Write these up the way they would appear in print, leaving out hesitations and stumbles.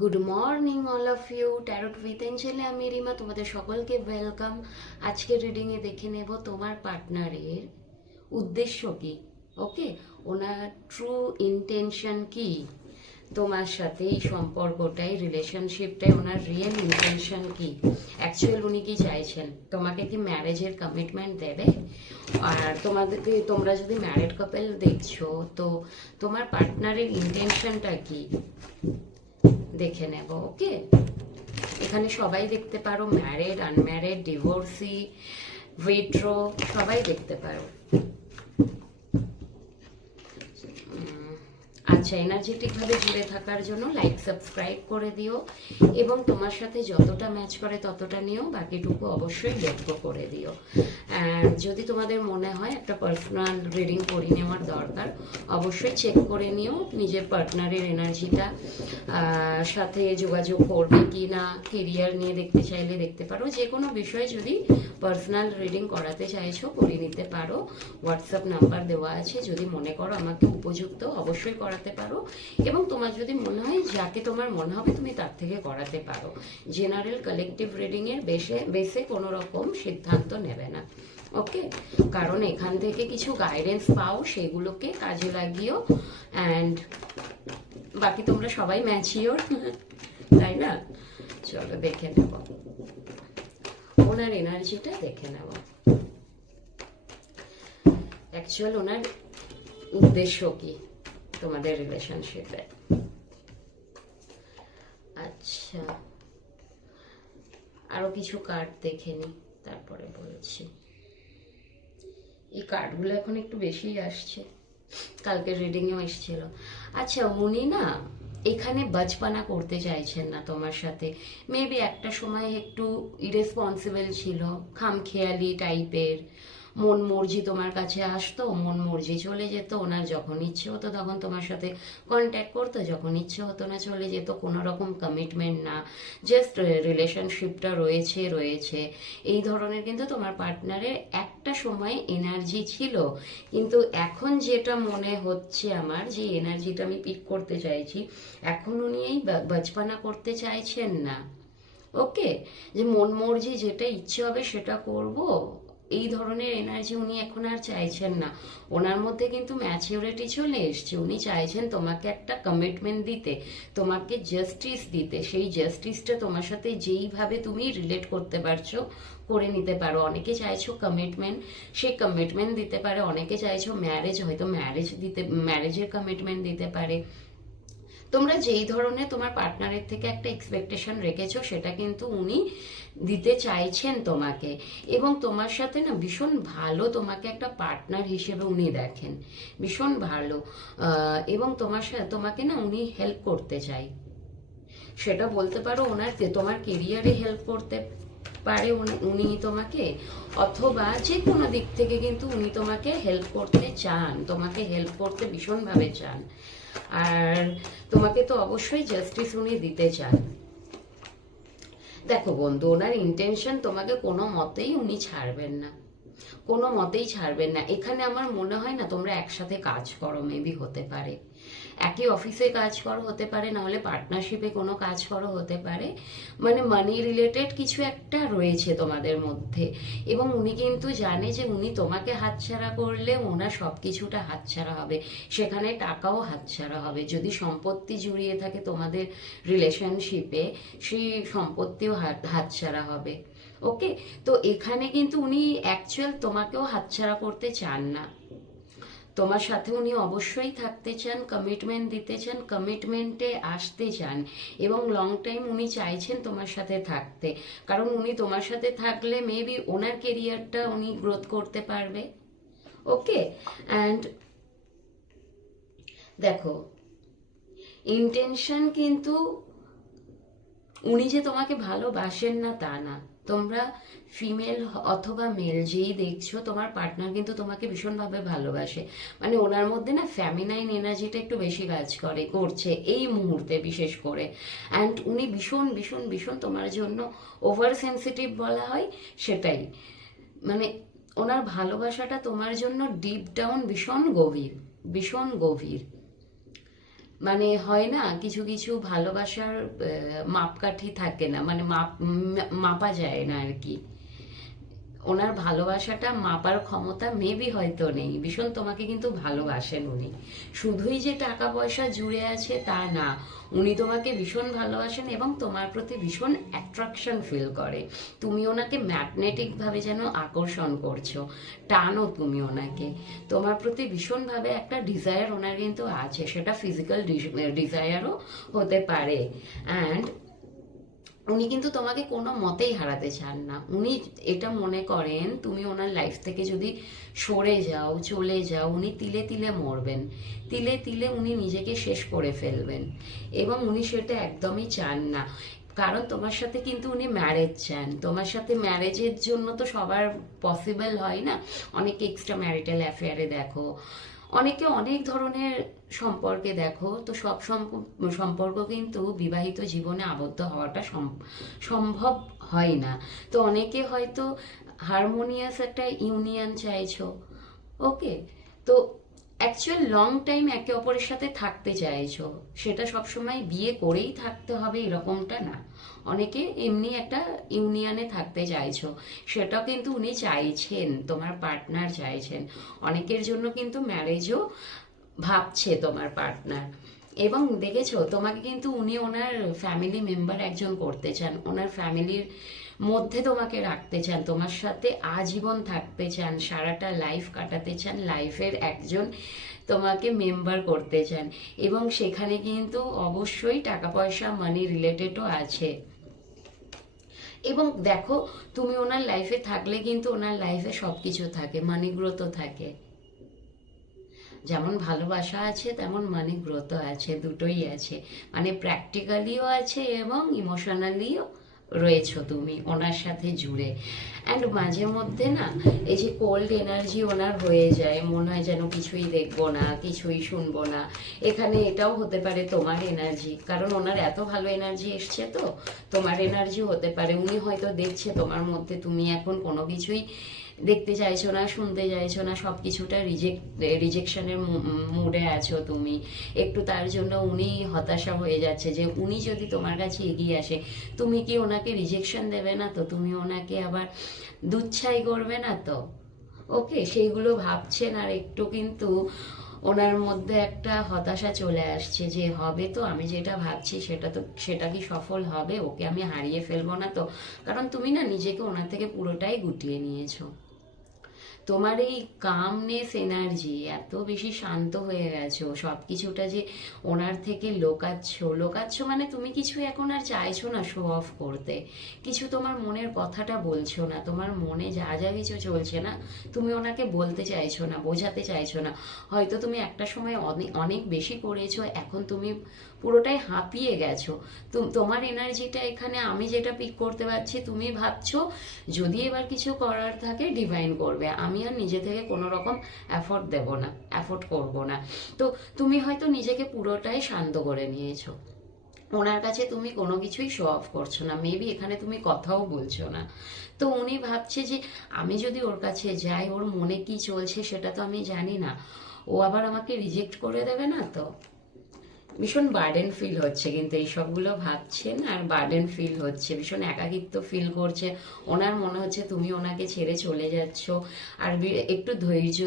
Good morning all of you. Tarot with এঞ্জেলে আমি রিমা, তোমাদের সকলকে ওয়েলকাম। আজকের রিডিংয়ে দেখে নেব তোমার পার্টনারের উদ্দেশ্য কি। ওকে, ওনার ট্রু ইন্টেনশন কি তোমার সাথে, এই সম্পর্কটাই, রিলেশনশিপটাই ওনার রিয়েল ইন্টেনশন কি। অ্যাকচুয়াল উনি কি চাইছেন, তোমাকে কি ম্যারেজের কমিটমেন্ট দেবে? আর তোমাদেরকে, তোমরা যদি ম্যারিড কাপল দেখছো তো তোমার পার্টনারের ইন্টেনশনটা কি দেখে নেব। ওকে, এখানে সবাই দেখতে পারো, ম্যারিড, আনম্যারিড, ডিভোর্সি, উইথড্র, সবাই দেখতে পারো। আচ্ছা, এনার্জেটিক ভাবে জুড়ে থাকার জন্য লাইক সাবস্ক্রাইব করে দিও এবং তোমার সাথে যতটা ম্যাচ করে ততটা নিও, বাকিটুকু অবশ্যই লক্ষ্য করে দিও। যদি তোমাদের মনে হয় একটা পার্সোনাল রিডিং করে নেওয়ার দরকার, অবশ্যই চেক করে নিও নিজের পার্টনারের এনার্জিটা, সাথে যোগাযোগ করবে কি না। কেরিয়ার নিয়ে দেখতে চাইলে দেখতে পারো, যে কোনো বিষয়ে যদি পার্সোনাল রিডিং করাতে চাইছো করে নিতে পারো। হোয়াটসঅ্যাপ নাম্বার দেওয়া আছে, যদি মনে করো আমাকে উপযুক্ত অবশ্যই করাতে পারো, এবং তোমার যদি মনে হয় যাকে তোমার মনে হবে তুমি তার থেকে করাতে পারো। জেনারেল কালেকটিভ রিডিং এর বেসে কোনো রকম সিদ্ধান্ত নেবে না। ওকে, কারণ এখান থেকে কিছু গাইডেন্স পাও, সেগুলোকে কাজে লাগিও। অ্যান্ড বাকি তোমরা সবাই ম্যাচিওর, তাই না? চলো দেখে নেব ওনার এনার্জিটা, দেখে নেব অ্যাকচুয়াল ওনার উদ্দেশ্য কি তোমাদের রিলেশনশিপে। আচ্ছা, আরো কিছু কার্ড দেখে নি, তারপরে বলছি। এই কার্ডগুলো এখন একটু বেশি আসছে, কালকের রিডিংয়েও এসেছিল। আচ্ছা, উনি না এখানে বাজপানা করতে চাইছেন না তোমার সাথে। মেবি একটা সময় একটু ইরেসপন্সিবল ছিল, খামখেয়ালি টাইপের। মন মর্জি তোমার কাছে আসতো, মন মর্জি চলে যেত। ওনার যখন ইচ্ছে হতো তখন তোমার সাথে কন্ট্যাক্ট করতো, যখন ইচ্ছে হতো না চলে যেত। কোনো রকম কমিটমেন্ট না, জাস্ট রিলেশনশিপটা রয়েছে রয়েছে এই ধরনের। কিন্তু তোমার পার্টনারের একটা সময় এনার্জি ছিল, কিন্তু এখন যেটা মনে হচ্ছে আমার, যে এনার্জিটা আমি পিক করতে চাইছি, এখন উনি এই বাজপানা করতে চাইছেন না। ওকে, যে মন মর্জি যেটা ইচ্ছে হবে সেটা করব, এই ধরনের এনার্জি উনি এখন আর চাইছেন না। ওনার মধ্যে কিন্তু ম্যাচিউরিটি চলে এসছে। উনি চাইছেন তোমাকে একটা কমিটমেন্ট দিতে, তোমাকে জাস্টিস দিতে। সেই জাস্টিসটা তোমার সাথে যেইভাবে তুমি রিলেট করতে পারছো করে নিতে পারো। অনেকে চাইছো কমিটমেন্ট, সেই কমিটমেন্ট দিতে পারে। অনেকে চাইছো ম্যারেজ, হয়তো ম্যারেজের কমিটমেন্ট দিতে পারে। তোমরা যেই ধরনের তোমার পার্টনারের থেকে একটা এক্সপেকটেশন রেখেছো সেটা কিন্তু উনি দিতে চাইছেন তোমাকে। এবং তোমার সাথে না ভীষণ ভালো তোমাকে একটা পার্টনার হিসেবে উনি দেখেন, ভীষণ ভালো। এবং তোমার সাথে তোমাকে না উনি হেল্প করতে চাই, সেটা বলতে পারো ওনার তোমার কেরিয়ারে হেল্প করতে পারে উনি তোমাকে, অথবা যে কোনো দিক থেকে কিন্তু উনি তোমাকে হেল্প করতে চান, তোমাকে হেল্প করতে ভীষণভাবে চান। আর তোমাকে তো অবশ্যই জাস্টিস উনি দিতে চান। দেখো বন্ধু, ওনার ইন্টেনশন তোমাকে কোনো মতেই উনি ছাড়বেন না, কোনো মতেই ছাড়বেন না। এখানে আমার মনে হয় না তোমরা একসাথে কাজ করো, মেবি হতে পারে একই অফিসে কাজ করো, হতে পারে না হলে পার্টনারশিপে কোনো কাজ করো, হতে পারে। মানে মানি রিলেটেড কিছু একটা রয়েছে তোমাদের মধ্যে। এবং উনি কিন্তু জানে যে উনি তোমাকে হাতছাড়া করলে ওনার সব কিছুটা হাতছাড়া হবে, সেখানে টাকাও হাতছাড়া হবে। যদি সম্পত্তি জড়িয়ে থাকে তোমাদের রিলেশনশিপে, সেই সম্পত্তিও হাতছাড়া হবে। ওকে, তো এখানে কিন্তু উনি অ্যাকচুয়াল তোমাকেও হাতছাড়া করতে চান না, তোমার সাথে উনি অবশ্যই থাকতে চান, কমিটমেন্ট দিতে চান, কমিটমেন্টে আসতে চান। এবং লং টাইম উনি চাইছেন তোমার সাথে থাকতে, কারণ উনি তোমার সাথে থাকলে মেবি ওনার কেরিয়ারটা উনি গ্রোথ করতে পারবে। ওকে, অ্যান্ড দেখো ইন্টেনশন কিন্তু উনি যে তোমাকে ভালোবাসেন না তা না। তোমরা ফিমেল অথবা মেল যেই দেখছো, তোমার পার্টনার কিন্তু তোমাকে ভীষণভাবে ভালোবাসে। মানে ওনার মধ্যে না ফ্যামিনাইন এনার্জিটা একটু বেশি কাজ করছে এই মুহূর্তে বিশেষ করে। অ্যান্ড উনি ভীষণ ভীষণ ভীষণ তোমার জন্য ওভার সেন্সিটিভ বলা হয় সেটাই। মানে ওনার ভালোবাসাটা তোমার জন্য ডিপ ডাউন ভীষণ গভীর, ভীষণ গভীর। মানে হয় না কিছু কিছু ভালোবাসার মাপকাঠি থাকে না, মানে মাপা যায় না আর কি। ওনার ভালোবাসাটা মাপার ক্ষমতা মেবি হয়তো নেই, ভীষণ তোমাকে কিন্তু ভালোবাসেন উনি। শুধুই যে টাকা পয়সা জুড়ে আছে তা না, উনি তোমাকে ভীষণ ভালোবাসেন এবং তোমার প্রতি ভীষণ অ্যাট্রাকশন ফিল করে। তুমি ওনাকে ম্যাগনেটিক ভাবে যেন আকর্ষণ করছো, টানো তুমি ওনাকে। তোমার প্রতি ভীষণভাবে একটা ডিজায়ার ওনার কিন্তু আছে, সেটা ফিজিক্যাল ডিজায়ারও হতে পারে। অ্যান্ড উনি কিন্তু তোমাকে কোনো মতেই হারাতে চান না। উনি এটা মনে করেন তুমি ওনার লাইফ থেকে যদি সরে যাও, চলে যাও, উনি তিলে তিলে মরবেন, তিলে তিলে উনি নিজেকে শেষ করে ফেলবেন। এবং উনি সেটা একদমই চান না, কারণ তোমার সাথে কিন্তু উনি ম্যারেজ চান। তোমার সাথে ম্যারেজের জন্য তো সবার পসিবল হয় না, অনেকে এক্সট্রা ম্যারিটাল অ্যাফেয়ারে দেখো, অনেকে অনেক ধরনের সম্পর্কে দেখো, তো সব সম্পর্ক কিন্তু বিবাহিত জীবনে আবদ্ধ হওয়াটা সম্ভব হয় না। তো অনেকে হয়তো হারমোনিয়াস একটা ইউনিয়ন চাইছো, ওকে, তো অ্যাকচুয়াল লং টাইম একে অপরের সাথে থাকতে চাইছো, সেটা সবসময় বিয়ে করেই থাকতে হবে এরকমটা না। অনেকে এমনি একটা ইউনিয়নে থাকতে চাইছো, সেটাও কিন্তু উনি চাইছেন, তোমার পার্টনার চাইছেন। অনেকের জন্য কিন্তু ম্যারেজও ভাবছে তোমার পার্টনার। এবং দেখেছো তোমাকে কিন্তু উনি ওনার ফ্যামিলি মেম্বার একজন করতে চান, ওনার ফ্যামিলির মধ্যে তোমাকে রাখতে চান, তোমার সাথে আজীবন থাকতে চান, সারাটা লাইফ কাটাতে চান, লাইফের একজন তোমাকে মেম্বার করতে চান। এবং সেখানে কিন্তু অবশ্যই টাকা পয়সা মানি রিলেটেডও আছে। এবং দেখো তুমি ওনার লাইফে থাকলে কিন্তু ওনার লাইফে সবকিছু থাকে, মানি গ্রোথও থাকে। যেমন ভালোবাসা আছে তেমন মানি গ্রোথ আছে, দুটোই আছে, মানে প্র্যাকটিক্যালিও আছে এবং ইমোশনালিও রয়েছো তুমি ওনার সাথে জুড়ে। অ্যান্ড মাঝে মধ্যে না এই যে কোল্ড এনার্জি ওনার হয়ে যায়, মনে হয় যেন কিছুই দেখবো না, কিছুই শুনবো না। এখানে এটাও হতে পারে তোমার এনার্জি, কারণ ওনার এত ভালো এনার্জি এসছে, তো তোমার এনার্জি হতে পারে। উনি হয়তো দেখছে তোমার মধ্যে তুমি এখন কোনো কিছুই দেখতে চাইছো না, শুনতে চাইছো না, সব কিছুটা রিজেকশনের মুডে আছো তুমি একটু, তার জন্য উনি হতাশা হয়ে যাচ্ছে যে উনি যদি তোমার কাছে এগিয়ে আসে তুমি কি ওনাকে রিজেকশন দেবে না তো, তুমি ওনাকে আবার দুচ্ছাই করবে না তো, ওকে, সেইগুলো ভাবছেন। আর একটু কিন্তু ওনার মধ্যে একটা হতাশা চলে আসছে যে হবে তো, আমি যেটা ভাবছি সেটা কি সফল হবে, ওকে আমি হারিয়ে ফেলবো না তো। কারণ তুমি না নিজেকে ওনার থেকে পুরোটাই গুটিয়ে নিয়েছো। তোমার এই কামনেস এনার্জি, এত বেশি শান্ত হয়ে গেছো, সবকিছুটা যে ওনার থেকে লোকাচ্ছ মানে তুমি কিছু এখন আর চাইছো না শো অফ করতে, কিছু তোমার মনের কথাটা বলছো না, তোমার মনে যা যা কিছু চলছে না তুমি ওনাকে বলতে চাইছো না, বোঝাতে চাইছো না। হয়তো তুমি একটা সময় অনেক অনেক বেশি করেছো, এখন তুমি পুরোটাই হাঁপিয়ে গেছো। তোমার এনার্জিটা এখানে আমি যেটা পিক করতে পারছি, তুমি ভাবছো যদি এবার কিছু করার থাকে ডিভাইন করবে, আমি আর নিজে থেকে কোনো রকম অ্যাফোর্ড দেব না, অ্যাফোর্ড করব না। তো তুমি হয়তো নিজেকে পুরোটাই শান্ত করে নিয়েছো, ওনার কাছে তুমি কোনো কিছুই শো অফ করছো না, মেবি এখানে তুমি কথাও বলছো না। তো উনি ভাবছে যে আমি যদি ওর কাছে যাই, ওর মনে কি চলছে সেটা তো আমি জানি না, ও আবার আমাকে রিজেক্ট করে দেবে না তো। ভীষণ বার্ডেন ফিল হচ্ছে কিন্তু এই সবগুলো ভাবছেন, আর বার্ডেন ফিল হচ্ছে, ভীষণ একাকিত্ব ফিল করছে। ওনার মনে হচ্ছে তুমি ওনাকে ছেড়ে চলে যাচ্ছ, আর একটু ধৈর্য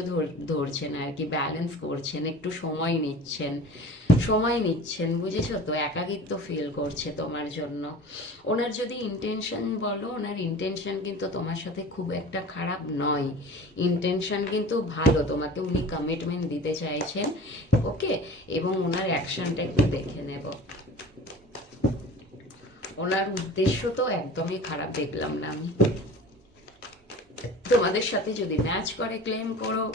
ধরছেন আর কি, ব্যালেন্স করছেন, একটু সময় নিচ্ছেন, বুঝেছো তো, একাকিত্ব ফিল করছে তোমার জন্য। ওনার যদি ইন্টেনশন বলো, ওনার ইন্টেনশন কিন্তু তোমার সাথে খুব একটা খারাপ নয়, ইন্টেনশন কিন্তু ভালো, তোমাকে উনি কমিটমেন্ট দিতে চাইছেন, ওকে। এবং ওনার অ্যাকশনটা একটু দেখে নেব। ওনার উদ্দেশ্য তো একদমই খারাপ দেখলাম না আমি। তোমাদের সাথে যদি ম্যাচ করে ক্লেম করো,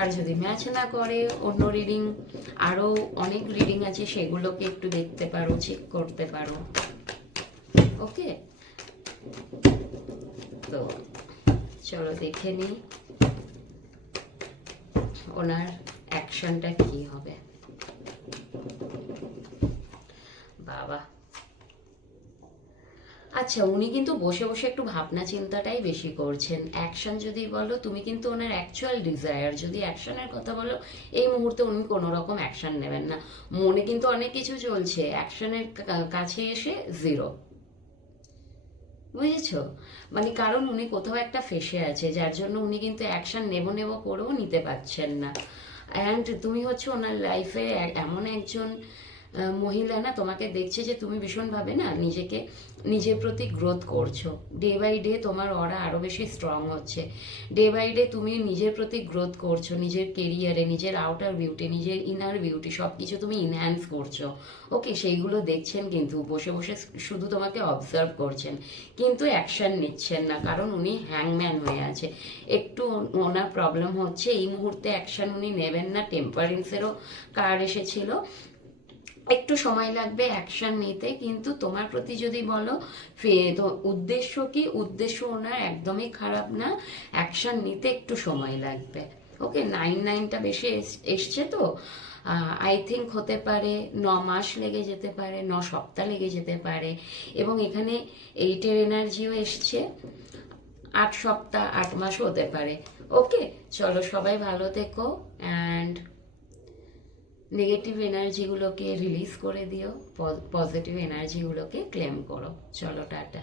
আর যদি ম্যাচ না করে অন্য রিডিং, আরো অনেক রিডিং আছে সেগুলোকে একটু দেখতে পারো, চেক করতে পারো, ওকে। তো চলো দেখে নিই ওনার অ্যাকশনটা কি হবে। বাবা, আচ্ছা, উনি কিন্তু বসে বসে একটু ভাবনা চিন্তাটাই বেশি করছেন। অ্যাকশন যদি বলো, তুমি কিন্তু ওনার অ্যাকচুয়াল ডিজায়ার যদি অ্যাকশনের কথা বলো, এই মুহূর্তে উনি কোনো রকম অ্যাকশন নেবেন না। মনে কিন্তু অনেক কিছু চলছে, অ্যাকশনের কাছে এসে জিরো। বুঝেছো? মানে কারণ উনি কোথাও একটা ফেঁসে আছে, যার জন্য উনি কিন্তু অ্যাকশন নেব নেব করেও নিতে পারছেন না। অ্যান্ড তুমি হচ্ছে ওনার লাইফে এমন একজন মহিলা, না তোমাকে দেখছে যে তুমি ভীষণভাবে না নিজেকে, নিজের প্রতি গ্রোথ করছো। ডে বাই ডে তোমার অরা আরো বেশি স্ট্রং হচ্ছে। ডে বাই ডে তুমি নিজের প্রতি গ্রোথ করছো, নিজের কেরিয়ারে, নিজের আউটার বিউটি, নিজের ইনার বিউটি সব কিছু তুমি ইনহ্যান্স করছো। ওকে, সেইগুলো দেখছেন, কিন্তু বসে বসে শুধু তোমাকে অবজার্ভ করছেন, কিন্তু অ্যাকশন নিচ্ছেন না, কারণ উনি হ্যাংম্যান হয়ে আছে। একটু ওনার প্রবলেম হচ্ছে এই মুহূর্তে অ্যাকশন উনি নেবেন না। টেম্পারেন্সেরও কার্ড এসেছিল, একটু সময় লাগবে অ্যাকশন নিতে। কিন্তু তোমার প্রতি যদি বলো, তো উদ্দেশ্য কি, উদ্দেশ্য ওনার একদমই খারাপ না, অ্যাকশন নিতে একটু সময় লাগবে। ওকে, 9-9টা বেশি এসছে তো, আই থিঙ্ক হতে পারে 9 মাস লেগে যেতে পারে, 9 সপ্তাহ লেগে যেতে পারে। এবং এখানে 8-এর এনার্জিও এসছে, 8 সপ্তাহ 8 মাসও হতে পারে। ওকে, চলো সবাই ভালো থেকো, অ্যান্ড নেগেটিভ এনার্জিগুলোকে রিলিজ করে দিও, পজিটিভ এনার্জিগুলোকে ক্লেম করো। চলো, টাটা।